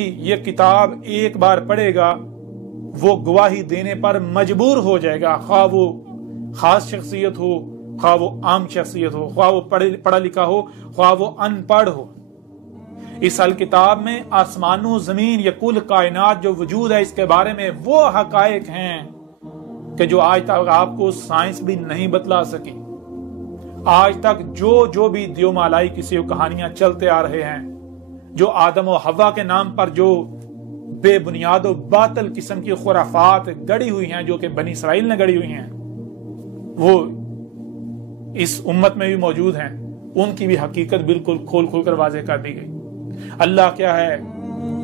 یہ کتاب ایک بار پڑھے گا وہ گواہی دینے پر مجبور ہو جائے گا، خواہ وہ خاص شخصیت ہو، خواہ وہ عام شخصیت ہو، خواہ وہ پڑھا لکھا ہو، خواہ وہ ان پڑھ ہو۔ اس الکتاب میں آسمان و زمین یا کل کائنات جو وجود ہے اس کے بارے میں وہ حقائق ہیں کہ جو آج تک آپ کو سائنس بھی نہیں بتلا سکی۔ آج تک جو بھی دیو مالائی کسی کہانیاں چلتے آ رہے ہیں، جو آدم و حوا کے نام پر جو بے بنیاد و باطل قسم کی خرافات گڑی ہوئی ہیں، جو کہ بنی اسرائیل نے گڑی ہوئی ہیں، وہ اس امت میں بھی موجود ہیں۔ ان کی بھی حقیقت بالکل کھول کھول کر واضح کر دی گئی۔ اللہ کیا ہے،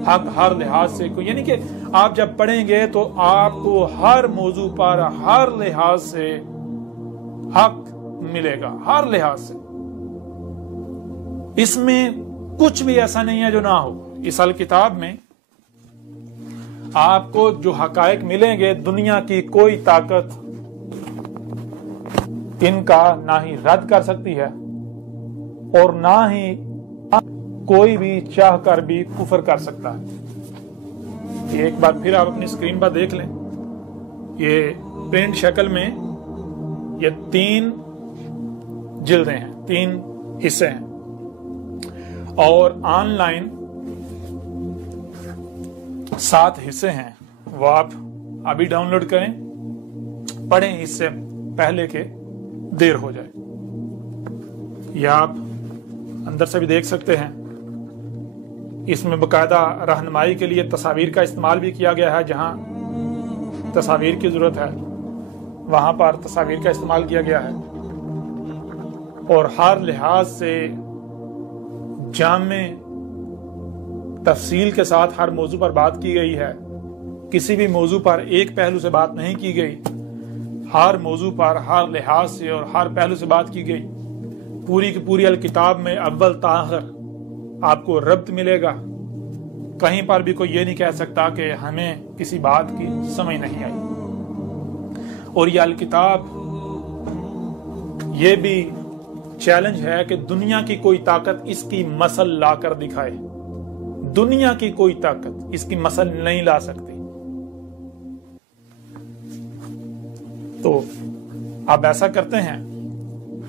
حق ہر لحاظ سے، یعنی کہ آپ جب پڑھیں گے تو آپ کو ہر موضوع پر ہر لحاظ سے حق ملے گا، ہر لحاظ سے۔ اس میں کچھ بھی ایسا نہیں ہے جو نہ ہو۔ اس الکتاب میں آپ کو جو حقائق ملیں گے، دنیا کی کوئی طاقت ان کا نہ ہی رد کر سکتی ہے اور نہ ہی کوئی بھی چاہ کر بھی کفر کر سکتا ہے۔ ایک بار پھر آپ اپنی سکرین پر دیکھ لیں، یہ پرنٹ شکل میں یہ 3 جلدیں ہیں، 3 حصے ہیں، اور آن لائن 7 حصے ہیں۔ وہ آپ ابھی ڈاؤن لوڈ کریں، پڑھیں اس سے پہلے کہ دیر ہو جائے۔ یا آپ اندر سے بھی دیکھ سکتے ہیں، اس میں باقاعدہ رہنمائی کے لیے تصاویر کا استعمال بھی کیا گیا ہے۔ جہاں تصاویر کی ضرورت ہے وہاں پر تصاویر کا استعمال کیا گیا ہے، اور ہر لحاظ سے جامع تفصیل کے ساتھ ہر موضوع پر بات کی گئی ہے۔ کسی بھی موضوع پر ایک پہلو سے بات نہیں کی گئی، ہر موضوع پر ہر لحاظ سے اور ہر پہلو سے بات کی گئی۔ پوری کی پوری الکتاب میں اول تا آخر آپ کو ربط ملے گا۔ کہیں پر بھی کوئی یہ نہیں کہہ سکتا کہ ہمیں کسی بات کی سمجھ نہیں آئی۔ اور یہ الکتاب یہ بھی چیلنج ہے کہ دنیا کی کوئی طاقت اس کی مثل لا کر دکھائے۔ دنیا کی کوئی طاقت اس کی مثل نہیں لا سکتی۔ تو آپ ایسا کرتے ہیں،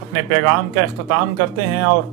اپنے پیغام کا اختتام کرتے ہیں اور